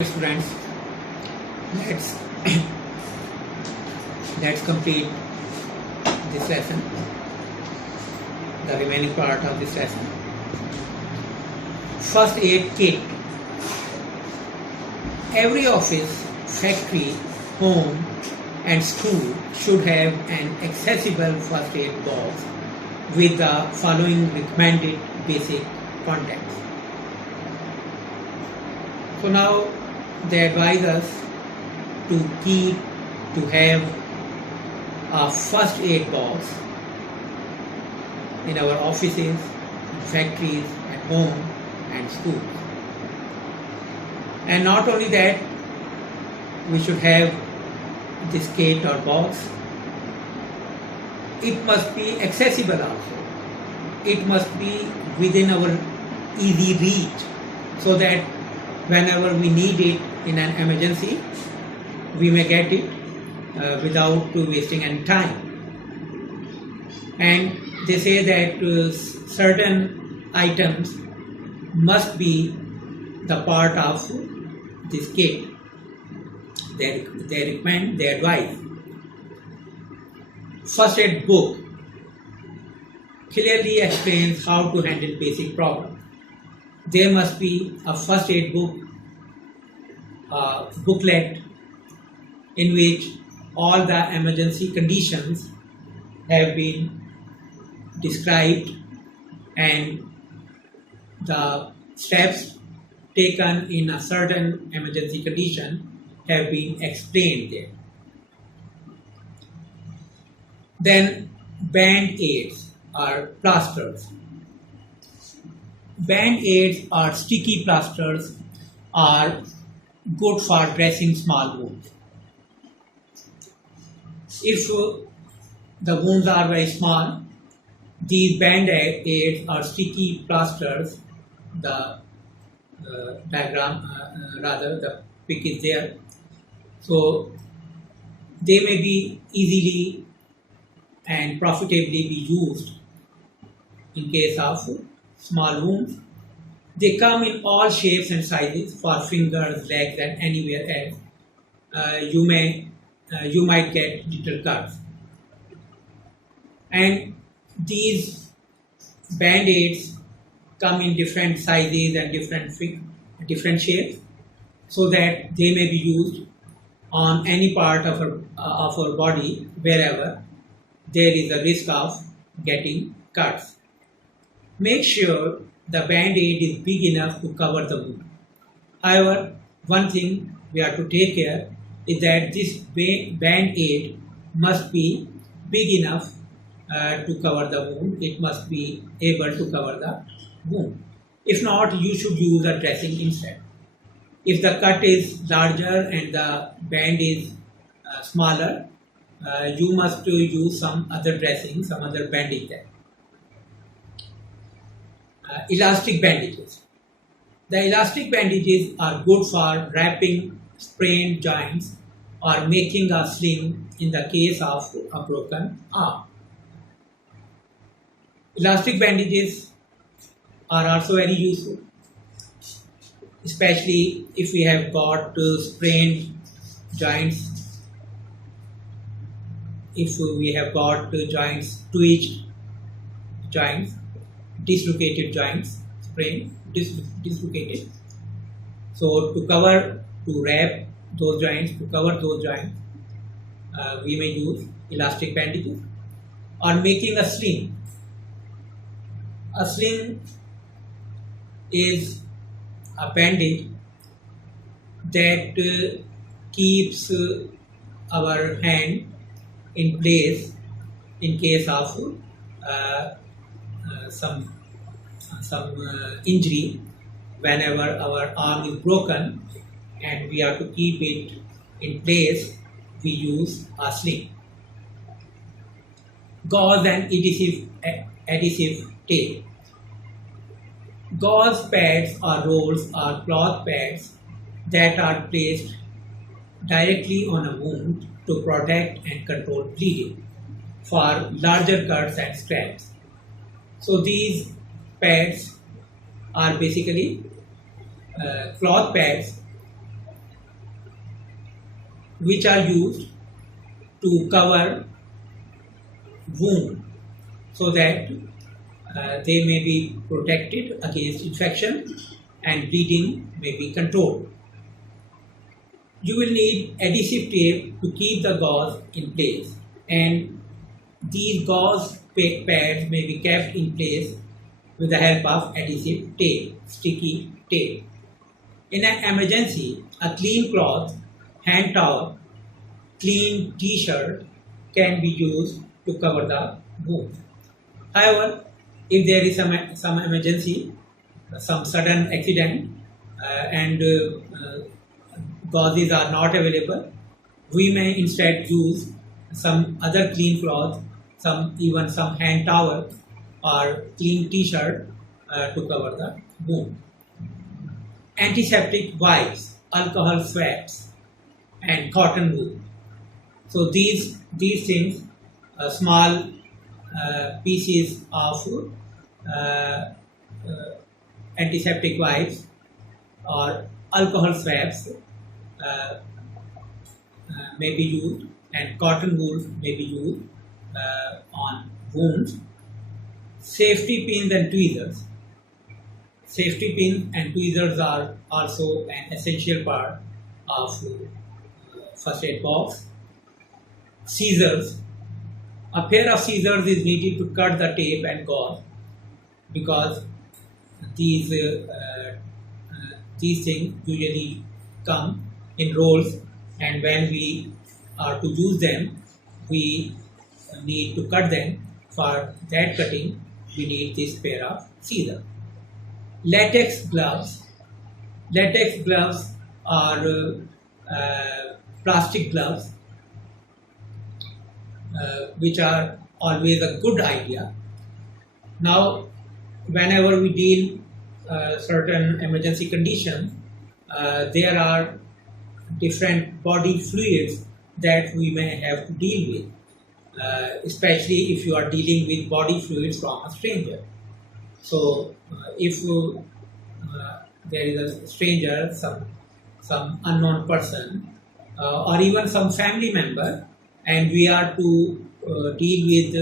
Students, let's let's complete this lesson, the remaining part of this lesson. First aid kit. Every office, factory, home and school should have an accessible first aid box with the following recommended basic contents. So now they advise us to have a first aid box in our offices, factories, at home and schools. And not only that, we should have this kit or box. It must be accessible also. It must be within our easy reach, so that whenever we need it in an emergency, we may get it without wasting any time. And they say that certain items must be the part of this kit. They recommend, they advise. First aid book clearly explains how to handle basic problems. There must be a first aid book, booklet in which all the emergency conditions have been described and the steps taken in a certain emergency condition have been explained there. Then band-aids or plasters. Band-aids or sticky plasters are good for dressing small wounds. If the wounds are very small, these band-aids or sticky plasters, the diagram, the pic is there. So they may be easily and profitably be used in case of small wounds. They come in all shapes and sizes for fingers, legs, and anywhere else. You might get little cuts. And these band-aids come in different sizes and different shapes, so that they may be used on any part of our body wherever there is a risk of getting cuts. Make sure the band-aid is big enough to cover the wound. However, one thing we have to take care is that this band-aid must be big enough to cover the wound. It must be able to cover the wound. If not, you should use a dressing instead. If the cut is larger and the band is smaller, you must use some other dressing, some other bandage there. Elastic bandages. The elastic bandages are good for wrapping sprained joints or making a sling in the case of a broken arm. Elastic bandages are also very useful, especially if we have got sprained joints, if we have got joints, twitched joints, dislocated joints, sprained, dislocated. So to wrap those joints, to cover those joints, we may use elastic bandages, or making a sling. A sling is a bandage that keeps our hand in place in case of some injury. Whenever our arm is broken and we have to keep it in place, we use a sling. Gauze and adhesive tape. Gauze pads or rolls are cloth pads that are placed directly on a wound to protect and control bleeding for larger cuts and scrapes. So these pads are basically cloth pads which are used to cover wound so that they may be protected against infection and bleeding may be controlled. You will need adhesive tape to keep the gauze in place, and these gauze pads may be kept in place with the help of adhesive tape, sticky tape. In an emergency, a clean cloth, hand towel, clean t-shirt can be used to cover the wound. However, if there is some emergency, some sudden accident, and gauzes are not available, we may instead use some other clean cloth, even some hand towel or clean t-shirt to cover the wound. Antiseptic wipes, alcohol swabs, and cotton wool. So these things, small pieces of antiseptic wipes or alcohol swabs may be used, and cotton wool may be used on wounds. Safety pins and tweezers. Safety pins and tweezers are also an essential part of first aid box. Scissors. A pair of scissors is needed to cut the tape and gauze, because these things usually come in rolls, and when we are to use them, we need to cut them. For that cutting, we need this pair of scissors. Latex gloves. Latex gloves are plastic gloves, which are always a good idea. Now, whenever we deal certain emergency conditions, there are different body fluids that we may have to deal with, especially if you are dealing with body fluids from a stranger. So, if there is a stranger, some unknown person, or even some family member, and we are to deal with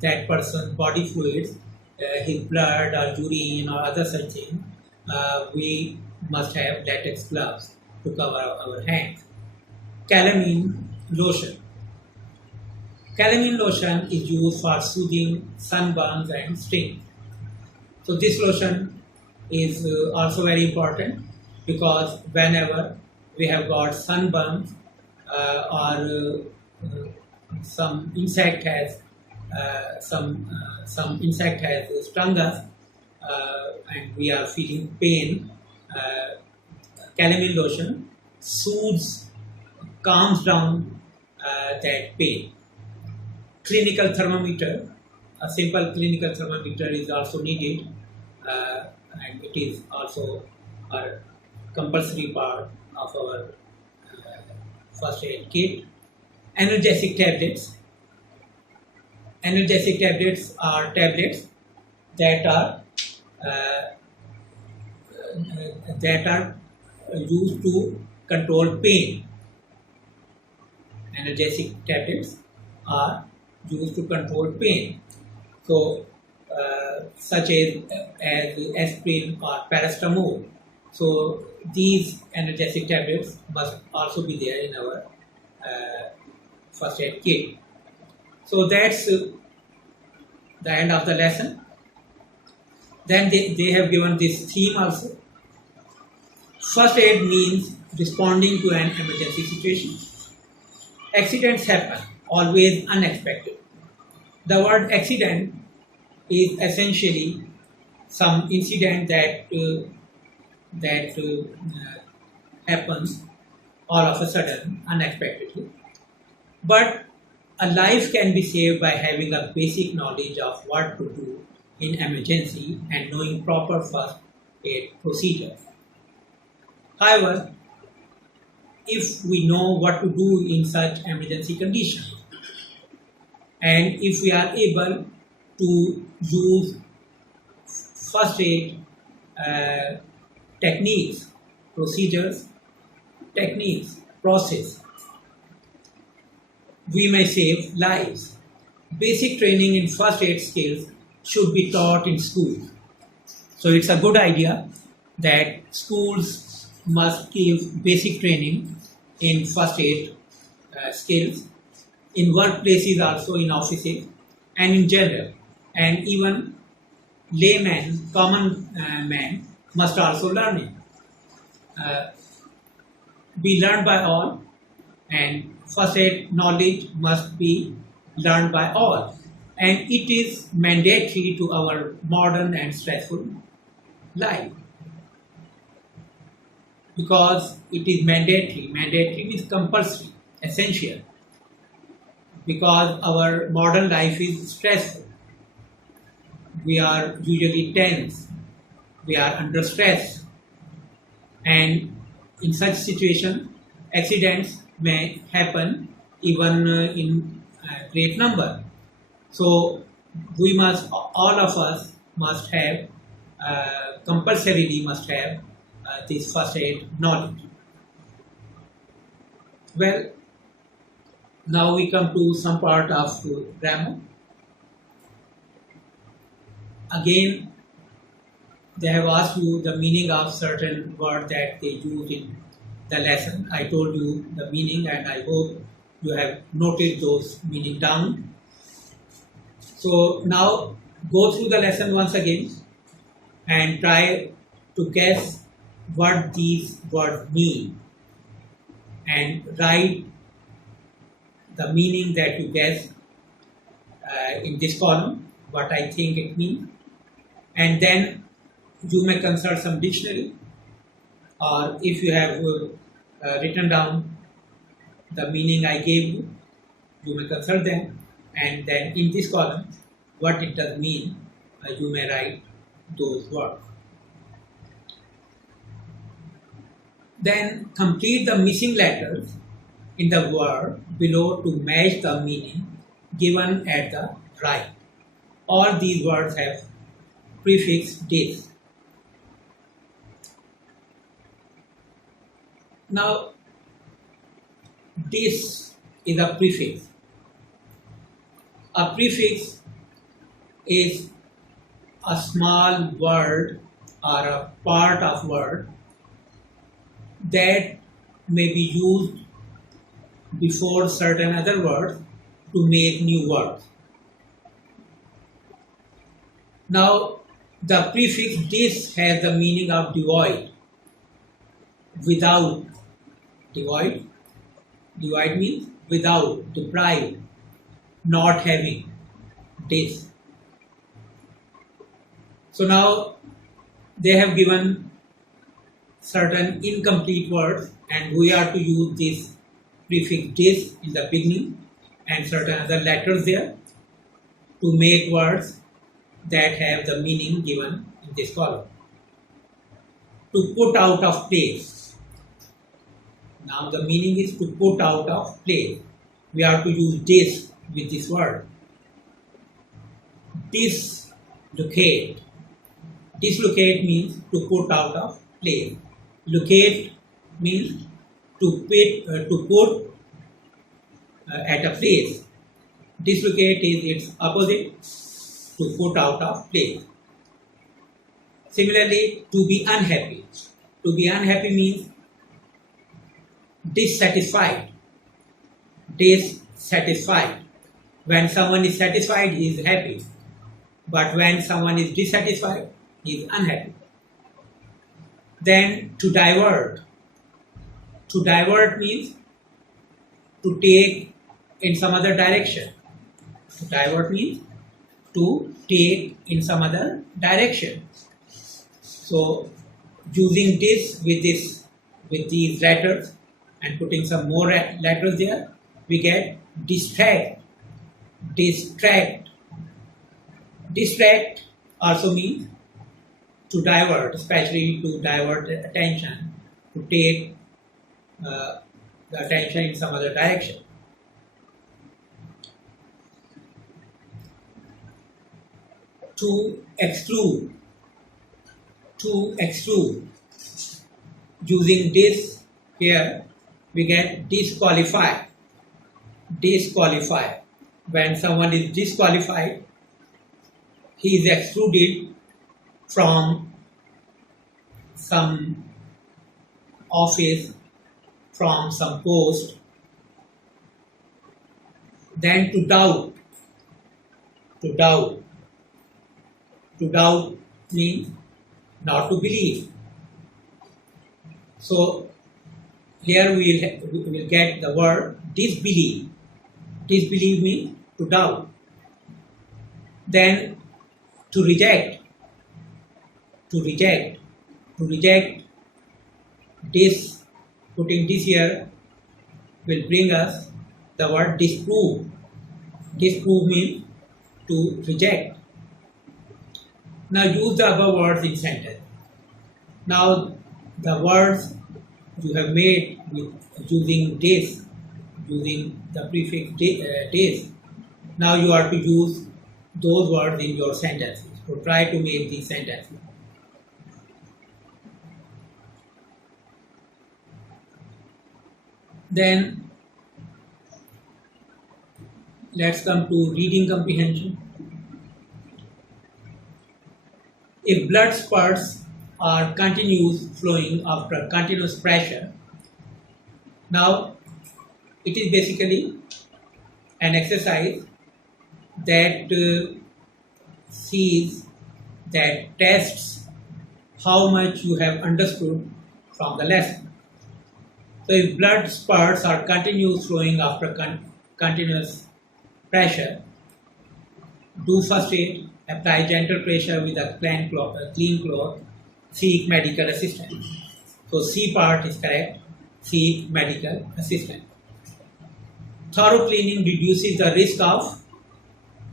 that person's body fluids, his blood or urine or other such thing, we must have latex gloves to cover our hands. Calamine lotion. Calamine lotion is used for soothing sunburns and stings. So this lotion is also very important, because whenever we have got sunburns or some insect has stung us, and we are feeling pain, calamine lotion soothes, calms down that pain. Clinical thermometer. A simple clinical thermometer is also needed, and it is also a compulsory part of our first aid kit. Analgesic tablets. Analgesic tablets are tablets that are used to control pain. Analgesic tablets are used to control pain. So, such as aspirin or paracetamol. So, these analgesic tablets must also be there in our first aid kit. So, that's the end of the lesson. Then they have given this theme also. First aid means responding to an emergency situation. Accidents happen, always unexpected. The word accident is essentially some incident that happens all of a sudden, unexpectedly. But a life can be saved by having a basic knowledge of what to do in emergency and knowing proper first aid procedures. However, if we know what to do in such emergency conditions, and if we are able to use first aid techniques, procedures, techniques process. We may save lives. Basic training in first aid skills should be taught in schools. So it's a good idea that schools must give basic training in first aid skills, in workplaces also, in offices, and in general. And even laymen, common men must also learn it. Be learned by all, and first aid knowledge must be learned by all. And it is mandatory to our modern and stressful life. Because it is mandatory. Mandatory means compulsory, essential. Because our modern life is stressful. We are usually tense. We are under stress. And in such situation, accidents may happen even in great number. So we must, all of us must have, compulsorily must have this first aid knowledge. Well, now we come to some part of grammar. Again, they have asked you the meaning of certain word that they use in the lesson. I told you the meaning, and I hope you have noted those meaning down. So now go through the lesson once again and try to guess what these words mean, and write the meaning that you guess in this column, what I think it means. And then you may consult some dictionary, or if you have written down the meaning I gave you, you may consult them, and then in this column, what it does mean, you may write those words. Then complete the missing letters in the word below to match the meaning given at the right. All these words have prefix dis. Now, this is a prefix. A prefix is a small word or a part of word that may be used before certain other words to make new words. Now, the prefix dis has the meaning of devoid, without. Devoid means without, deprived, not having, dis. So now they have given certain incomplete words, and we are to use this prefix dis in the beginning and certain other letters there to make words that have the meaning given in this column. To put out of place. Now the meaning is to put out of place. We have to use dis with this word. Dislocate. Dislocate means to put out of place. Locate means to put at a place. Dislocate is its opposite, to put out of place. Similarly, to be unhappy. To be unhappy means dissatisfied. Dissatisfied. When someone is satisfied, he is happy. But when someone is dissatisfied, he is unhappy. Then to divert. To divert means to take in some other direction. To divert means to take in some other direction. So using this with these letters and putting some more letters there, we get distract. Distract. Distract also means to divert, especially to divert attention, to take the attention in some other direction. To exclude. To exclude. Using this here we get disqualify. Disqualify. When someone is disqualified, he is excluded from some office, from some post. Then to doubt. To doubt. To doubt means not to believe. So here we will get the word disbelieve. Disbelieve means to doubt. Then to reject. To reject. To reject. This, putting this here, will bring us the word disprove. Disprove means to reject. Now use the above words in sentence. Now the words you have made with using this, using the prefix this. Now you are to use those words in your sentences. So try to make these sentences. Then let's come to reading comprehension. If blood spurts are continuous flowing after continuous pressure, now it is basically an exercise that tests how much you have understood from the lesson. So if blood spurts are continuous flowing after continuous pressure, do first aid, apply gentle pressure with a clean cloth, seek medical assistance. So C part is correct, seek medical assistance. Thorough cleaning reduces the risk of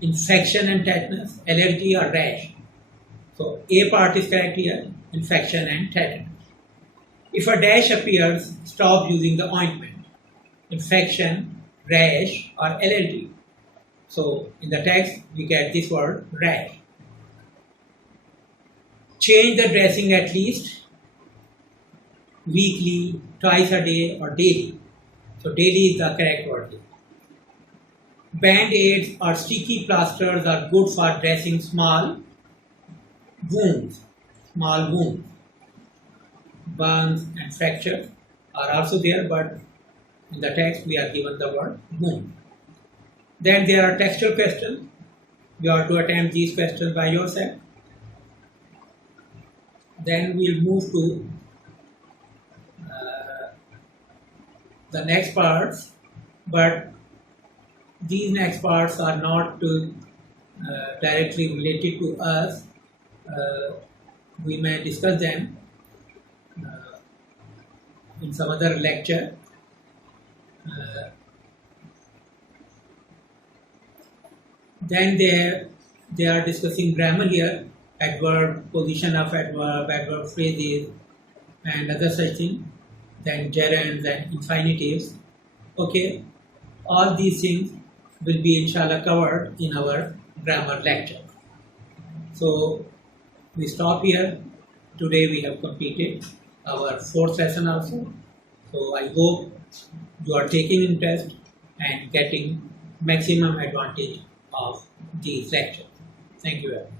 infection and tetanus, allergy or rash. So A part is correct here, infection and tetanus. If a dash appears, stop using the ointment. Infection, rash or allergy. So in the text we get this word rash. Change the dressing at least weekly, twice a day or daily. So daily is the correct word. Band-aids or sticky plasters are good for dressing small wounds. Small wounds. Burns and fractures are also there, but in the text we are given the word wound. Then there are textual questions. You have to attempt these questions by yourself. Then we'll move to the next parts, but these next parts are not directly related to us. We may discuss them in some other lecture. Then they are discussing grammar here, adverb, position of adverb, adverb phrases, and other such things. Then gerunds and infinitives. Okay, all these things will be inshallah covered in our grammar lecture. So we stop here. Today we have completed our fourth lesson also. So I hope you are taking interest and getting maximum advantage of these lectures. Thank you very much.